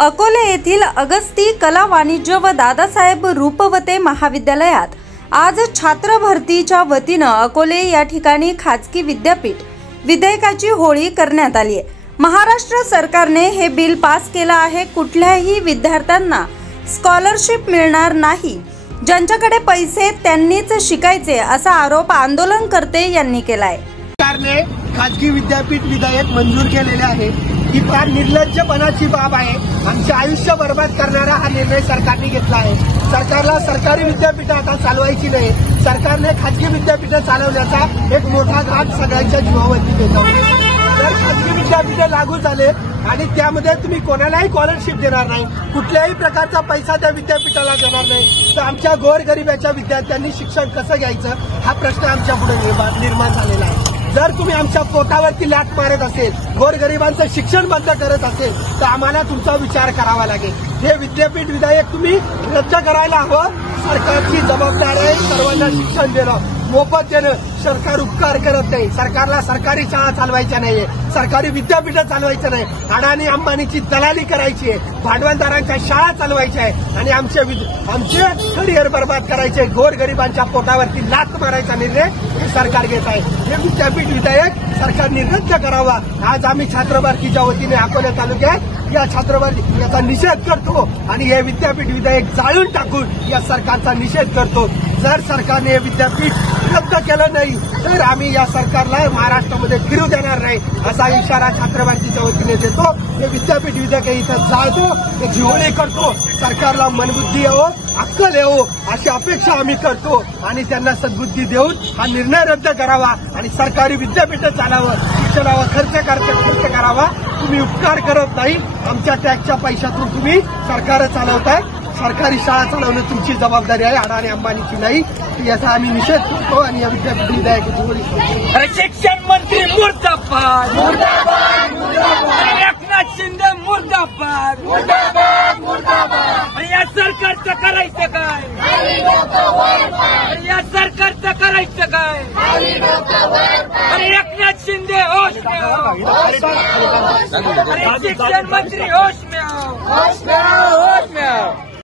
अकोले येथील अगस्ती कला वाणिज्य व दादासाहेब रुपवते महाविद्यालयात आज छात्र भरतीच्या वतीने अकोले या ठिकाणी खाजगी विद्यापीठ विधेयकाची होळी करण्यात आली आहे। महाराष्ट्र सरकारने हे बिल पास केलं आहे। कुठल्याही विद्यार्थ्यांना स्कॉलरशिप मिळणार नाही, ज्यांच्याकडे पैसे त्यांनीच शिकायचे असा आरोप आंदोलनकर्ते यांनी केला आहे। सरकारने खाजगी विद्यापीठ विधेयक मंजूर केलेले आहे। ही फार निर्लज्जपणाची बाब आहे। आमचे आयुष्य बर्बाद करणारा हा निर्णय सरकारने घेतला आहे। सरकारला सरकारी विद्यापीठं आता चालवायची नाही। सरकारने खाजगी विद्यापीठं चालवण्याचा एक मोठा घाट सगळ्यांच्या जीवावरती घेतला। जर खाजगी विद्यापीठं लागू झाले आणि त्यामध्ये तुम्ही कोणालाही स्कॉलरशिप देणार नाही, कुठल्याही प्रकारचा पैसा त्या विद्यापीठाला देणार नाही, तर आमच्या गोरगरिबाच्या विद्यार्थ्यांनी शिक्षण कसं घ्यायचं हा प्रश्न आमच्या पुढे निर्माण झालेला आहे। जर तुम्ही आमच्या पोटावरती लाट मारत असेल, गोरगरिबांचं शिक्षण बंद करत असेल, तर आम्हाला तुमचा विचार करावा लागेल। हे विद्यापीठ विधेयक तुम्ही रद्द करायला हवं। सरकारची जबाबदारी आहे सर्वांना शिक्षण देणं, मोफत देणं। सरकार उपकार करत नाही। सरकारला सरकारी शाळा चालवायच्या नाहीये, सरकारी विद्यापीठं चालवायचं नाही, अडाणी अंबानीची दलाली करायची आहे, भांडवलदारांच्या शाळा चालवायच्या आहे आणि आमचे करिअर बर्बाद करायचे, गोरगरिबांच्या पोटावरती लाथ मारायचा निर्णय हे सरकार घेत आहे। हे विद्यापीठ विधेयक सरकारने रद्द करावा। आज आम्ही छात्र भरतीच्या वतीने अकोले तालुक्यात या छात्र याचा निषेध करतो आणि हे विद्यापीठ विधेयक जाळून टाकून या सरकारचा निषेध करतो। जर सरकारने हे विद्यापीठ रद्द केलं नाही तर आम्ही या सरकारला महाराष्ट्रामध्ये फिरू देणार नाही असा इशारा छात्र भरतीच्या वतीने देतो। हे विद्यापीठ विधेयक इथं जाळतो, त्याची होळी करतो। सरकारला मनबुद्धी येवो, अक्कल येवो अशी अपेक्षा आम्ही करतो आणि त्यांना सद्बुद्धी देऊन हा निर्णय रद्द करावा आणि सरकारी विद्यापीठं चालावं, शिक्षणावर खर्च करावा। तुम्ही उपकार करत नाही, आमच्या टॅक्सच्या पैशातून तुम्ही सरकार चालवताय। सरकारी शाळा चालवणं तुमची जबाबदारी आहे, अडाणी अंबानीची नाही। याचा आम्ही निषेध करतो आणि या विद्यापीठ विधेयकाची होळी करतो। शिक्षण मंत्री मुर्दाबाद, मुर्दाबाद, मुर्दाबाद, एकनाथ शिंदे मुर्दाबाद, मुर्दाबाद, मुर्दाबाद। या सरकारचं करायचं काय? या सरकारचं करायचं काय? एकनाथ शिंदे होश में आओ, शिक्षण मंत्री होश में आओ, होश में आओ, होश में आओ।